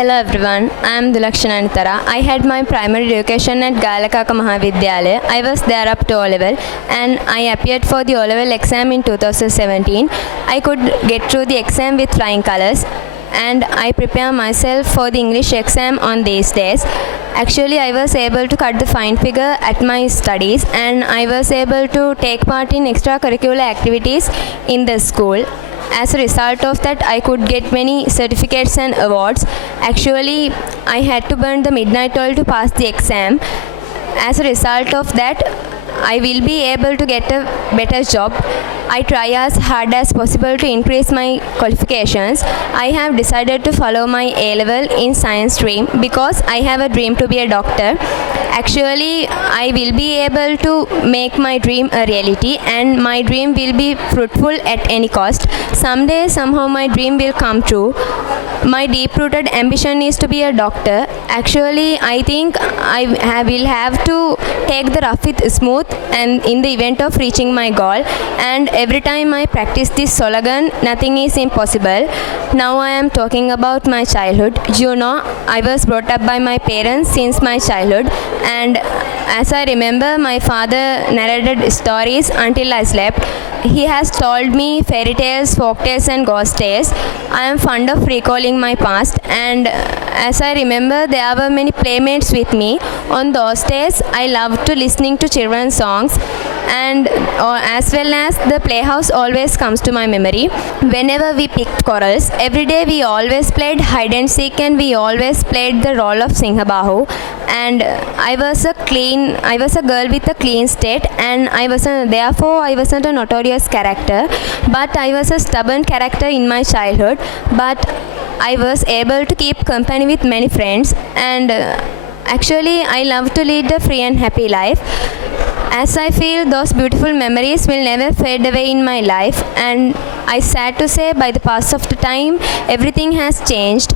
Hello everyone, I am Dulakshana Anitara. I had my primary education at Galakaka Mahavidyalaya. I was there up to O-level and I appeared for the O-level exam in 2017. I could get through the exam with flying colors and I prepare myself for the English exam on these days. Actually, I was able to cut the fine figure at my studies and I was able to take part in extracurricular activities in the school. As a result of that, I could get many certificates and awards. Actually, I had to burn the midnight oil to pass the exam. As a result of that, I will be able to get a better job. I try as hard as possible to increase my qualifications. I have decided to follow my A-level in science stream because I have a dream to be a doctor. Actually, I will be able to make my dream a reality and my dream will be fruitful at any cost. Someday, somehow my dream will come true. My deep-rooted ambition is to be a doctor. Actually, I think I will have to take the rough with smooth and in the event of reaching my goal. And every time I practice this slogan, nothing is impossible. Now I am talking about my childhood. You know, I was brought up by my parents since my childhood. And as I remember, my father narrated stories until I slept. He has told me fairy tales, folk tales and ghost tales. I am fond of recalling my past and as I remember there were many playmates with me. On those days I loved to listening to children's songs and as well as the playhouse always comes to my memory. Whenever we picked corals, every day we always played hide and seek and we always played the role of Singhabahu. And I was a girl with a clean state and therefore I wasn't a notorious character, but I was a stubborn character in my childhood, but I was able to keep company with many friends and actually I love to lead a free and happy life. As I feel those beautiful memories will never fade away in my life and I sad to say by the pass of the time everything has changed.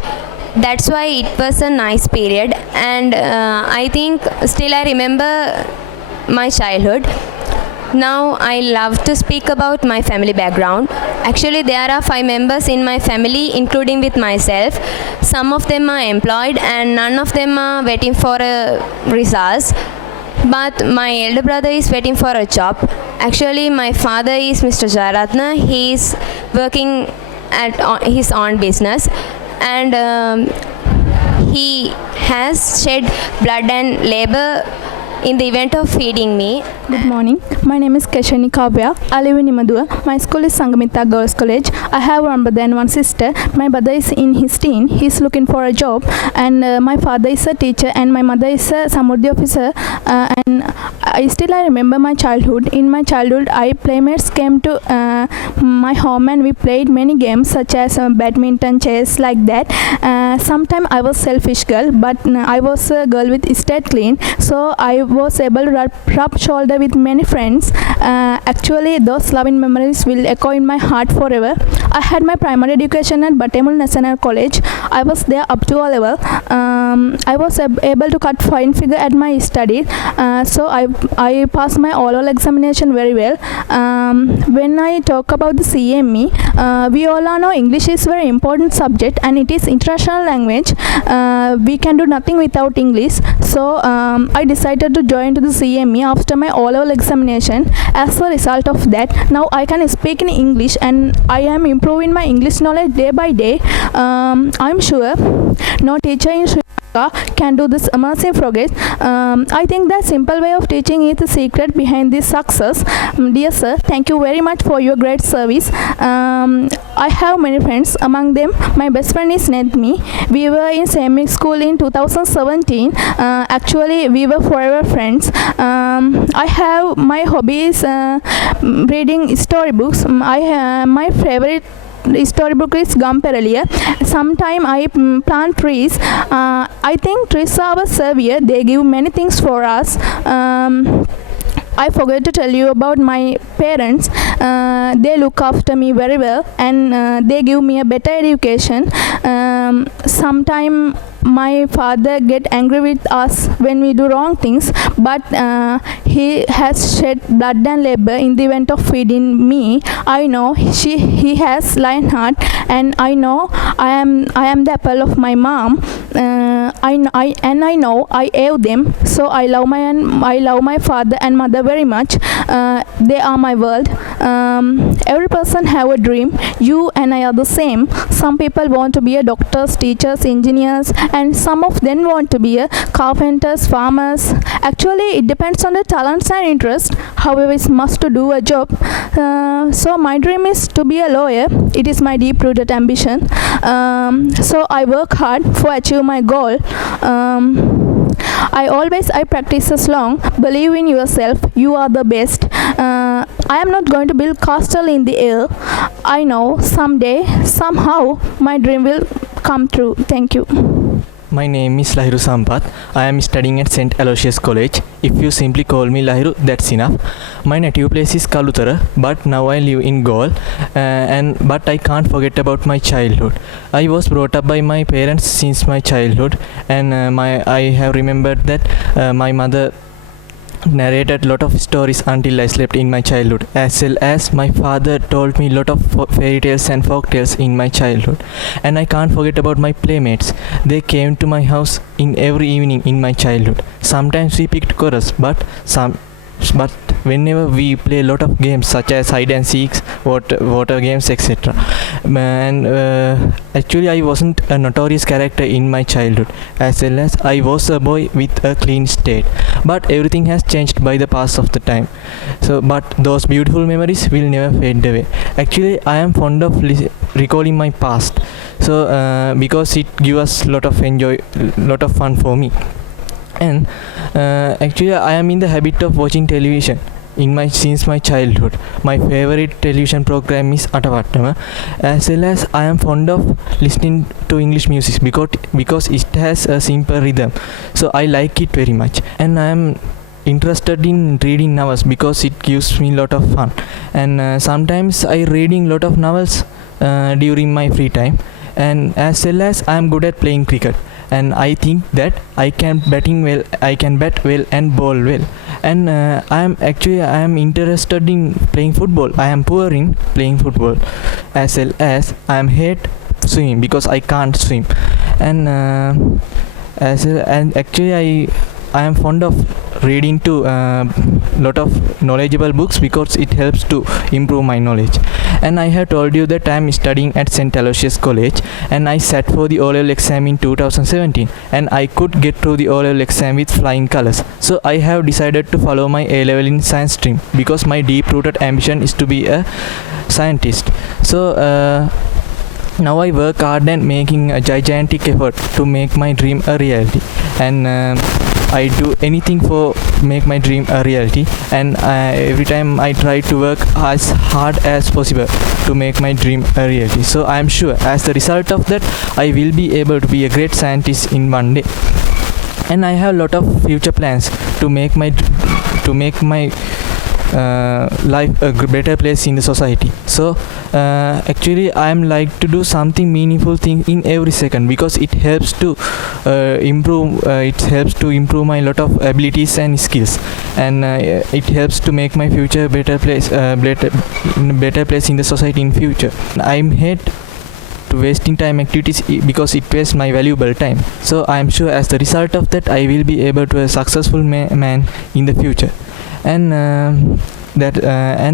That's why it was a nice period and I think still I remember my childhood. Now I love to speak about my family background. Actually there are 5 members in my family including with myself. Some of them are employed and none of them are waiting for results. But my elder brother is waiting for a job. Actually my father is Mr. Jayaratna. He is working at his own business and he has shed blood and labor in the event of feeding me. Good morning. My name is Keshani Kavya. I live in Imadua. My school is Sangamita Girls College. I have one brother and one sister. My brother is in his teen. He is looking for a job. And my father is a teacher and my mother is a Samurdhi officer. And I remember my childhood. In my childhood, playmates came to my home and we played many games such as badminton, chess, like that. Sometimes I was selfish girl, but I was a girl with estate clean. So I was able to rub shoulder with many friends. Actually, those loving memories will echo in my heart forever. I had my primary education at Batemul National College. I was there up to O-level. I was able to cut fine figure at my study. So I passed my O-level examination very well. When I talk about the CME, we all know English is very important subject and it is international language. We can do nothing without English. So I decided to join to the CME after my O-level examination. As a result of that, now I can speak in English and I am improving my English knowledge day by day. I'm sure no teacher in Sri Lanka can do this amazing progress. I think the simple way of teaching is the secret behind this success. Dear sir, thank you very much for your great service. I have many friends. Among them, my best friend is Nedmi. We were in same school in 2017. Actually, we were forever friends. I have my hobbies reading storybooks. My favorite storybook is Gamperaliya. Sometime I plant trees. I think trees are our savior. They give many things for us. I forgot to tell you about my parents. They look after me very well, and they give me a better education. Sometimes my father get angry with us when we do wrong things, but he has shed blood and labor in the event of feeding me. I know he has lion heart, and I know I am the apple of my mom. I know I owe them, so I love my father and mother very much. They are my world. Every person have a dream. You and I are the same. Some people want to be a doctors, teachers, engineers, and some of them want to be a carpenters, farmers. Actually, it depends on the talents and interest. However, it's must to do a job. So my dream is to be a lawyer. It is my deep-rooted ambition. So I work hard for achieve my goal. I practice as long. Believe in yourself. You are the best. I am not going to build castle in the air. I know someday, somehow, my dream will come true. Thank you. My name is Lahiru Sampath. I am studying at St. Aloysius College. If you simply call me Lahiru, that's enough. My native place is Kalutara, but now I live in Galle. But I can't forget about my childhood. I was brought up by my parents since my childhood, and I have remembered that my mother narrated lot of stories until I slept in my childhood, as well as my father told me lot of fairy tales and folk tales in my childhood. And I can't forget about my playmates. They came to my house in every evening in my childhood. Sometimes we picked chorus, but whenever we play a lot of games such as hide and seek, water games, etc. And actually I wasn't a notorious character in my childhood, as well as I was a boy with a clean state. But everything has changed by the pass of the time. But those beautiful memories will never fade away. Actually, I am fond of recalling my past. Because it gives us lot of fun for me. And actually I am in the habit of watching television since my childhood. My favorite television program is Atavattama, as well as I am fond of listening to English music because it has a simple rhythm, so I like it very much. And I am interested in reading novels because it gives me a lot of fun, and sometimes I reading lot of novels during my free time. And as well as I am good at playing cricket, and I think that I can bat well and bowl well. And I am interested in playing football. I am poor in playing football, as well as I am hate swimming because I can't swim. And actually I am fond of reading to lot of knowledgeable books because it helps to improve my knowledge. And I have told you that I am studying at St. Aloysius College, and I sat for the O-level exam in 2017, and I could get through the O-level exam with flying colors. So I have decided to follow my A-level in science stream because my deep-rooted ambition is to be a scientist. So now I work hard and making a gigantic effort to make my dream a reality. And I do anything for make my dream a reality, and every time I try to work as hard as possible to make my dream a reality. So I am sure as the result of that I will be able to be a great scientist in one day. And I have a lot of future plans to make my life a better place in the society. So actually I am like to do something meaningful thing in every second because it helps to improve my lot of abilities and skills, and it helps to make my future better place in the society in future. I hate to wasting time activities because it wastes my valuable time. So I am sure as the result of that I will be able to be a successful man in the future. And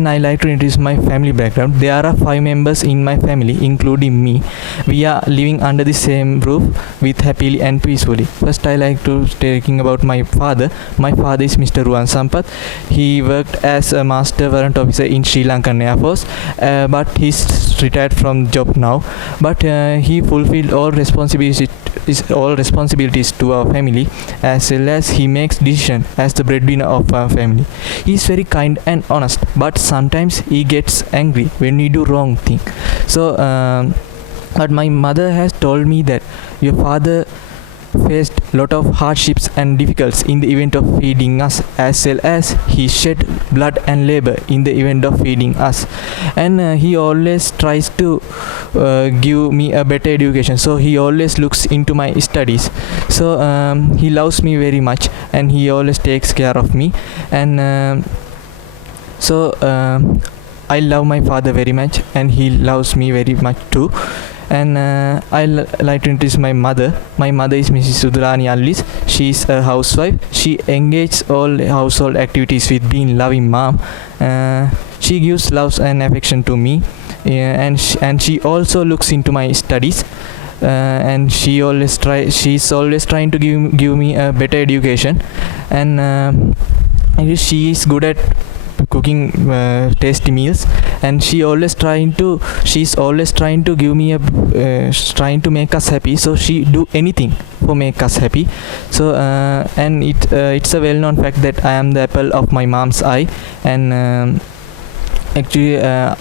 I like to introduce my family background. There are 5 members in my family, including me. We are living under the same roof with happily and peacefully. First, I like to talking about my father. My father is Mr. Ruwan Sampath. He worked as a master warrant officer in Sri Lankan Air Force, but he's retired from job now. But he fulfilled all responsibilities to our family, as well as he makes decision as the breadwinner of our family. He is very kind and honest, but sometimes he gets angry when we do wrong thing. So but my mother has told me that your father faced lot of hardships and difficulties in the event of feeding us, as well as he shed blood and labor in the event of feeding us. And he always tries to give me a better education, so he always looks into my studies. So he loves me very much, and he always takes care of me. And so I love my father very much, and he loves me very much too. And like to introduce my mother. My mother is Mrs. Sudurani Allis. She is a housewife. She engages all household activities with being loving mom. She gives love and affection to me, and she also looks into my studies. And she's always trying to give me a better education. And she is good at cooking tasty meals, and she's always trying to give me trying to make us happy, so she do anything for make us happy. So and it's a well-known fact that I am the apple of my mom's eye. And actually I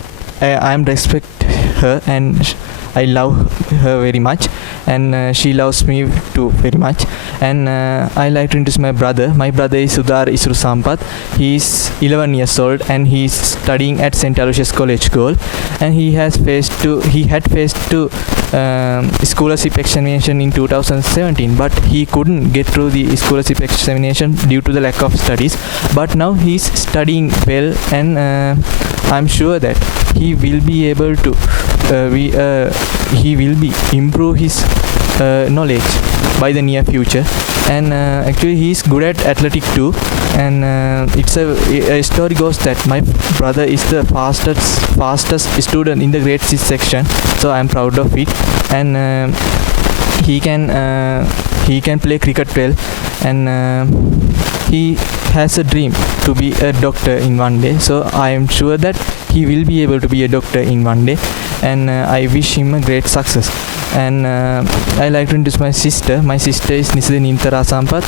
am respect her, and I love her very much, and she loves me too very much. And I like to introduce my brother. My brother is Sudar Isru Sampath. He is 11 years old, and he is studying at St. Aloysius College, Galle. And he had faced scholarship examination in 2017, but he couldn't get through the scholarship examination due to the lack of studies. But now he is studying well, and I'm sure that he will be able to improve his knowledge by the near future. And actually he is good at athletic too. And it's a story goes that my brother is the fastest student in the grade 6 section, so I'm proud of it. And he can play cricket well, and he has a dream to be a doctor in one day, so I am sure that he will be able to be a doctor in one day. And I wish him a great success. And I like to introduce my sister. My sister is Nisida Nintara Sampath.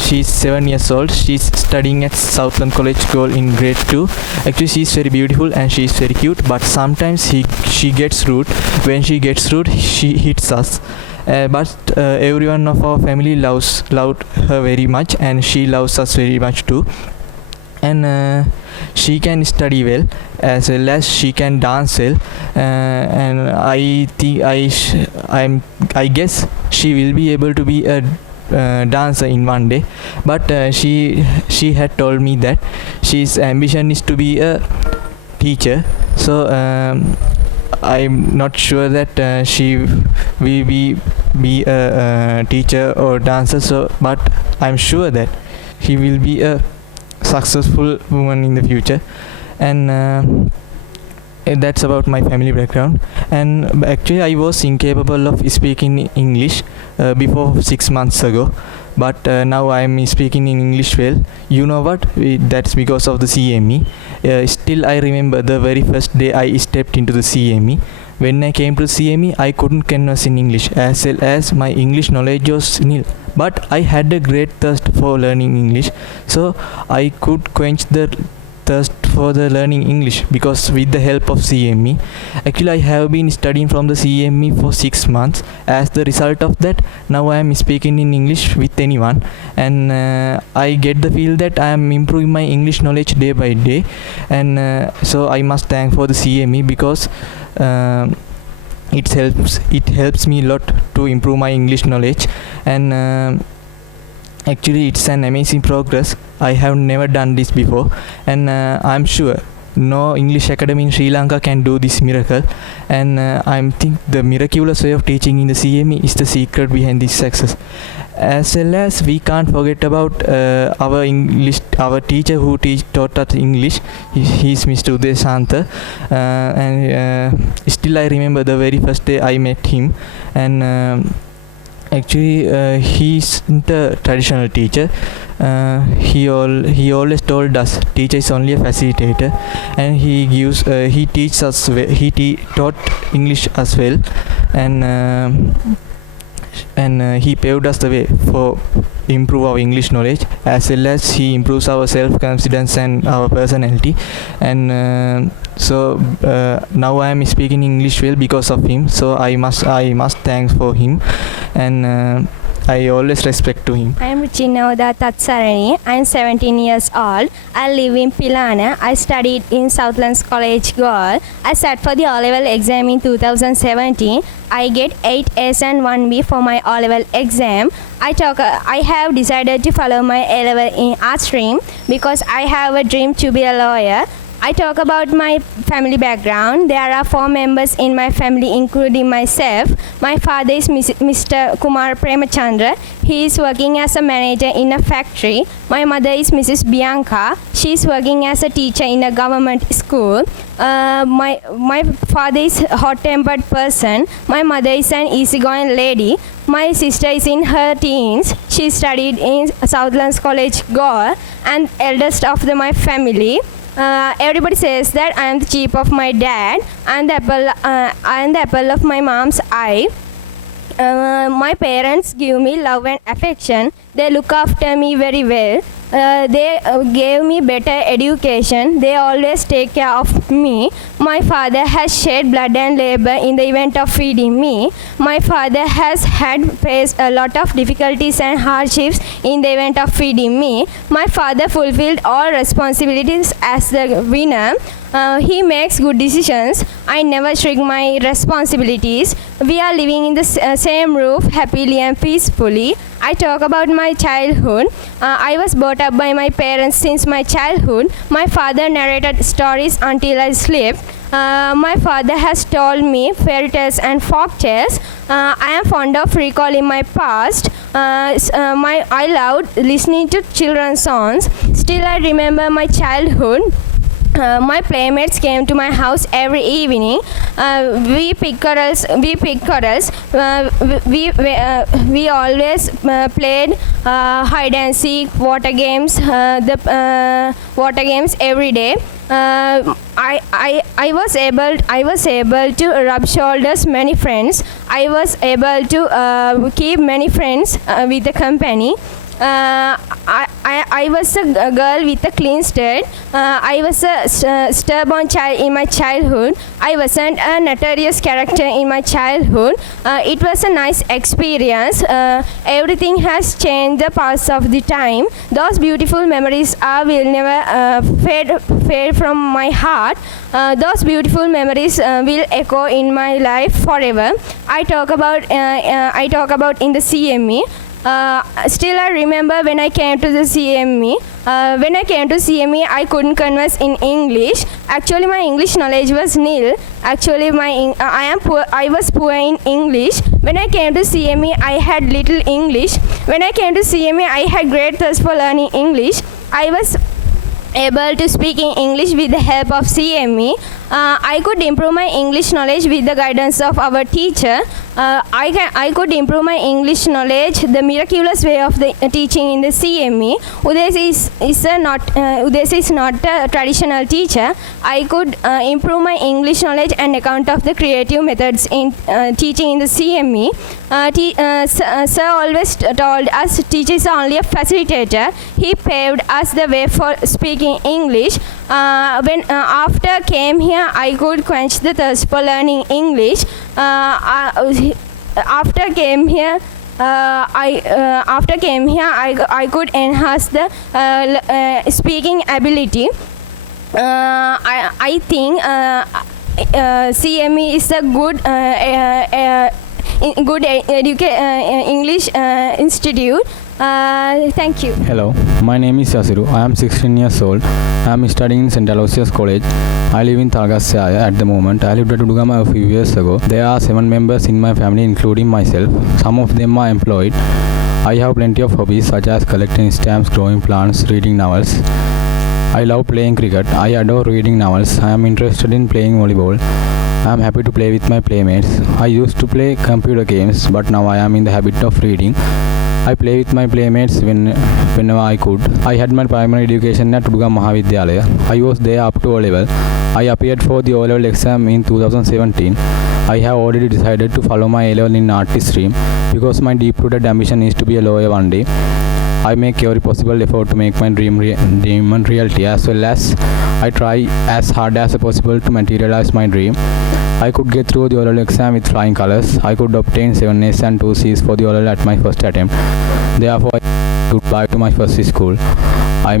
She is 7 years old. She is studying at Southland College, Galle in grade 2. Actually she is very beautiful and she is very cute, but sometimes she gets rude. When she gets rude, she hits us. But everyone of our family loved her very much, and she loves us very much too. And she can study well, as well as she can dance well. And I guess she will be able to be a dancer in one day. But she had told me that she's ambition is to be a teacher. So I'm not sure that she will be a teacher or dancer. So, but I'm sure that he will be a successful woman in the future. And that's about my family background. And actually I was incapable of speaking English before 6 months ago, but now I am speaking in English well. You know what? That's because of the CME. Still I remember the very first day I stepped into the CME. When I came to CME, I couldn't converse in English, as well as my English knowledge was nil. But I had a great thirst for learning English, so I could quench the thirst for the learning English because with the help of CME. Actually I have been studying from the CME for 6 months. As the result of that, now I am speaking in English with anyone, and I get the feel that I am improving my English knowledge day by day. And so I must thank for the CME, because it helps me a lot to improve my English knowledge. And actually it's an amazing progress. I have never done this before, and I'm sure no English academy in Sri Lanka can do this miracle. And I think the miraculous way of teaching in the CME is the secret behind this success. As well as we can't forget about our teacher who taught us English. He's Mr. Uday Shantha. And still I remember the very first day I met him. And actually he isn't a traditional teacher. He always told us teacher is only a facilitator, and he teaches us he taught English as well. And he paved us the way for improve our English knowledge, as well as he improves our self-confidence and our personality. And so now I am speaking English well because of him, so I must thank for him. And I always respect to him. I am Ruchinoda Tatsarani. I am 17 years old. I live in Pilana. I studied in Southlands College, Galle. I sat for the O-level exam in 2017. I get 8 A's and 1 B for my O-level exam. I have decided to follow my A-level in art stream because I have a dream to be a lawyer. I talk about my family background. There are 4 members in my family, including myself. My father is Mr. Kumar Premachandra. He is working as a manager in a factory. My mother is Mrs. Bianca. She is working as a teacher in a government school. My father is a hot-tempered person. My mother is an easygoing lady. My sister is in her teens. She studied in Southlands College, Galle, and eldest of my family. Everybody says that I am the chief of my dad and the apple of my mom's eye. My parents give me love and affection. They look after me very well. They gave me better education. They always take care of me. My father has shed blood and labor in the event of feeding me. My father has had faced a lot of difficulties and hardships in the event of feeding me. My father fulfilled all responsibilities as the winner. He makes good decisions. I never shrink my responsibilities. We are living in the same roof happily and peacefully. I talk about my childhood. I was brought up by my parents since my childhood. My father narrated stories until I slept. My father has told me fairy tales and folk tales. I am fond of recalling my past. I loved listening to children's songs. Still, I remember my childhood. My playmates came to my house every evening. We pick quarrels. We always played hide and seek, water games. Water games every day. I was able to rub shoulders many friends. I was able to keep many friends with the company. I was a girl with a clean start. I was a stubborn child in my childhood. I wasn't a notorious character in my childhood. It was a nice experience. Everything has changed the pass of the time. Those beautiful memories will never fade from my heart. Those beautiful memories will echo in my life forever. I talk about in the CME. Still, I remember when I came to the CME. When I came to CME, I couldn't converse in English. Actually, my English knowledge was nil. Actually, I was poor in English. When I came to CME, I had little English. When I came to CME, I had great thirst for learning English. I was able to speak in English with the help of CME. I could improve my English knowledge with the guidance of our teacher. I could improve my English knowledge the miraculous way of the teaching in the CME. Udesh is not a traditional teacher. I could improve my English knowledge on account of the creative methods in teaching in the CME. Sir always told us teacher is only a facilitator. He paved us the way for speaking English. When after came here, I could quench the thirst for learning English. After came here, I could enhance the speaking ability. I think CME is a good English institute. Thank you. Hello, my name is Yasiru. I am 16 years old. I am studying in St. Aloysius College. I live in Thalagassaya at the moment. I lived at Udugama a few years ago. There are 7 members in my family, including myself. Some of them are employed. I have plenty of hobbies such as collecting stamps, growing plants, reading novels. I love playing cricket. I adore reading novels. I am interested in playing volleyball. I am happy to play with my playmates. I used to play computer games, but now I am in the habit of reading. I play with my playmates whenever I could. I had my primary education at Udugama Mahavidyalaya. I was there up to O-level. I appeared for the O-level exam in 2017. I have already decided to follow my A-level in art stream because my deep-rooted ambition is to be a lawyer one day. I make every possible effort to make my dream reality, as well as I try as hard as possible to materialize my dream. I could get through the oral exam with flying colors. I could obtain 7 A's and 2 C's for the oral at my first attempt. Therefore, I said goodbye to my first school. I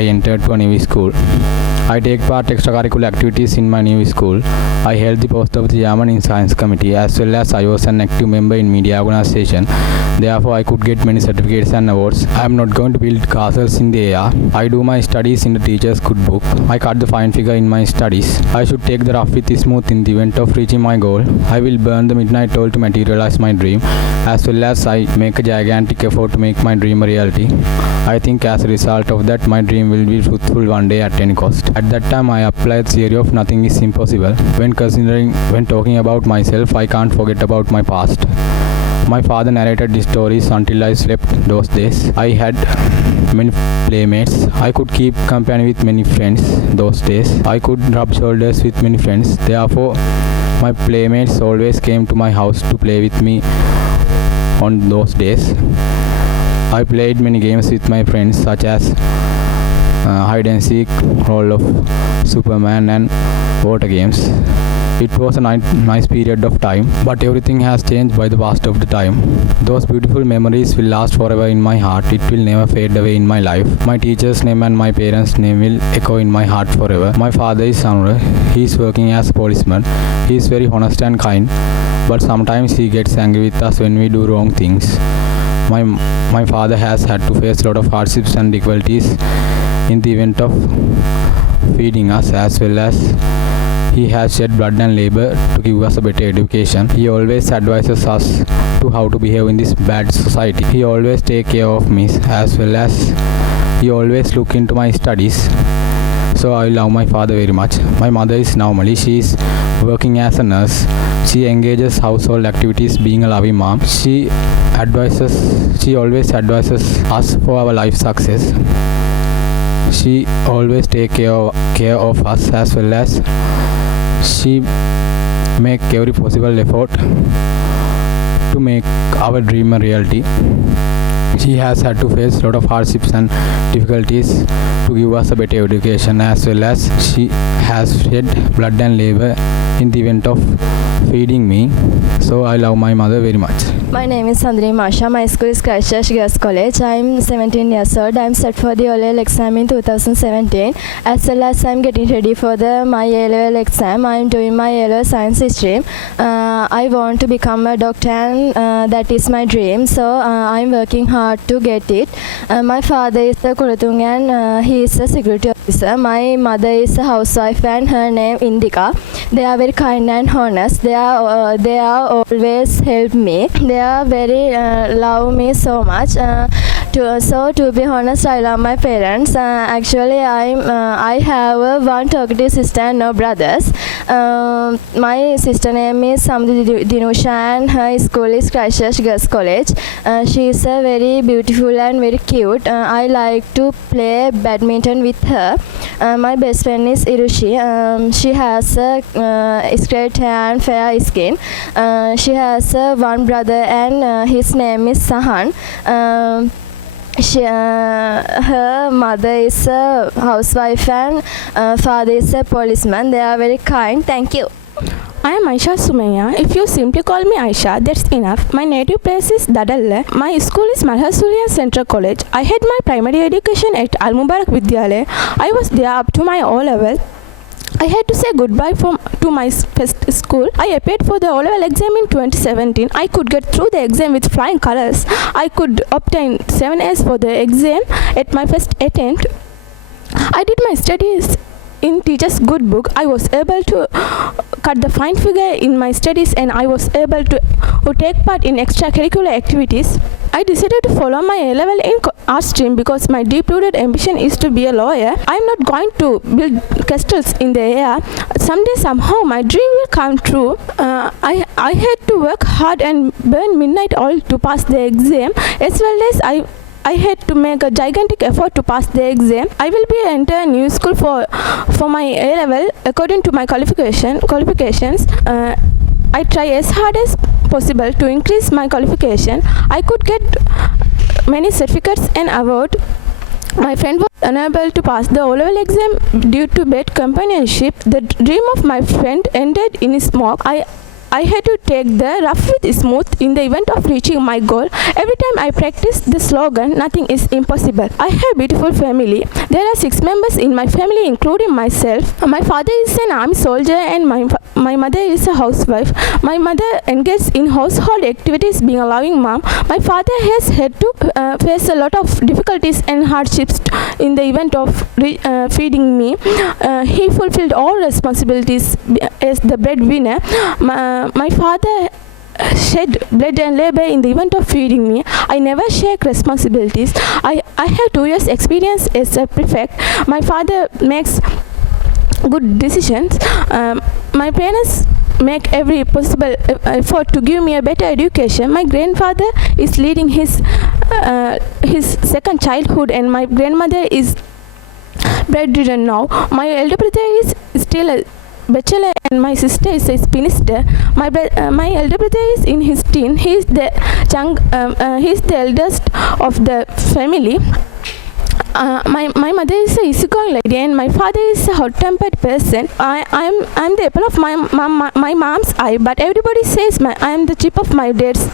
entered to a new school. I take part extracurricular activities in my new school. I held the post of the chairman in science committee, as well as I was an active member in media organization. Therefore, I could get many certificates and awards. I am not going to build castles in the air. I do my studies in the teacher's good book. I cut the fine figure in my studies. I should take the rough with the smooth in the event of reaching my goal. I will burn the midnight oil to materialize my dream, as well as I make a gigantic effort to make my dream a reality. I think as a result of that, my dream will be fruitful one day at any cost. At that time, I applied the theory of nothing is impossible. When talking about myself, I can't forget about my past. My father narrated these stories until I slept those days. I had many playmates. I could keep company with many friends those days. I could rub shoulders with many friends. Therefore, my playmates always came to my house to play with me on those days. I played many games with my friends such as hide and seek, role of Superman and water games. It was a nice period of time, but everything has changed by the passage of the time. Those beautiful memories will last forever in my heart. It will never fade away in my life. My teacher's name and my parents' name will echo in my heart forever. My father is Anura. He is working as a policeman. He is very honest and kind, but sometimes he gets angry with us when we do wrong things. My father has had to face a lot of hardships and difficulties in the event of feeding us, as well as he has shed blood and labor to give us a better education. He always advises us to how to behave in this bad society. He always take care of me, as well as he always look into my studies. So I love my father very much. My mother is Naumali. She is working as a nurse. She engages household activities, being a loving mom. She always advises us for our life success. She always take care of us, as well as she make every possible effort to make our dream a reality. She has had to face a lot of hardships and difficulties to give us a better education, as well as she has shed blood and labor in the event of feeding me. So I love my mother very much. My name is Sandrine Masha. My school is Christchurch Girls College. I am 17 years old. I am set for the O-level exam in 2017. As well as I am getting ready for my A-level exam. I am doing my A-level science stream. I want to become a doctor, and that is my dream. So I am working hard to get it. My father is a Kulatung, and he is a security officer. My mother is a housewife, and her name Indika. They are very kind and honest. They are always help me. They are very love me so much. To be honest, I love my parents. Actually, I have one talkative sister and no brothers. My sister name is Samdhi Dinusha, and her school is Christchurch Girls College. She is very beautiful and very cute. I like to play badminton with her. My best friend is Irushi. She has a straight hair and fair skin. She has one brother, and his name is Sahan. Her mother is a housewife, and father is a policeman. They are very kind. Thank you. I am Aisha Sumaya. If you simply call me Aisha, that's enough. My native place is Dadalle. My school is Malhasulia Central College. I had my primary education at Al Mubarak Vidyalaya. I was there up to my O-level. I had to say goodbye to my first school. I appeared for the O-level exam in 2017. I could get through the exam with flying colors. I could obtain 7 A's for the exam at my first attempt. I did my studies in teacher's good book. I was able to cut the fine figure in my studies, and I was able to take part in extracurricular activities. I decided to follow my A-level in art stream because my deep-rooted ambition is to be a lawyer. I am not going to build castles in the air. Someday, somehow, my dream will come true. I had to work hard and burn midnight oil to pass the exam, as well as I had to make a gigantic effort to pass the exam. I will be enter a new school for my A-level according to my qualifications. I try as hard as possible to increase my qualification. I could get many certificates and awards My friend was unable to pass the O-level exam due to bad companionship. The dream of my friend ended in smoke. I had to take the rough with smooth in the event of reaching my goal. Every time I practice the slogan, nothing is impossible. I have a beautiful family. There are 6 members in my family, including myself. My father is an army soldier and my mother is a housewife. My mother engages in household activities, being a loving mom. My father has had to face a lot of difficulties and hardships in the event of feeding me. He fulfilled all responsibilities as the breadwinner. My father shed blood and labor in the event of feeding me. I never shirk responsibilities. I have 2 years experience as a prefect. My father makes good decisions. My parents make every possible effort to give me a better education. My grandfather is leading his second childhood, and my grandmother is bedridden now. My elder brother is still a bachelor and my sister is a spinster. My elder brother is in his teen. He is the eldest of the family. My mother is a easygoing lady and my father is a hot-tempered person. I'm the apple of my mom's eye, but everybody says I am the chip of my dad's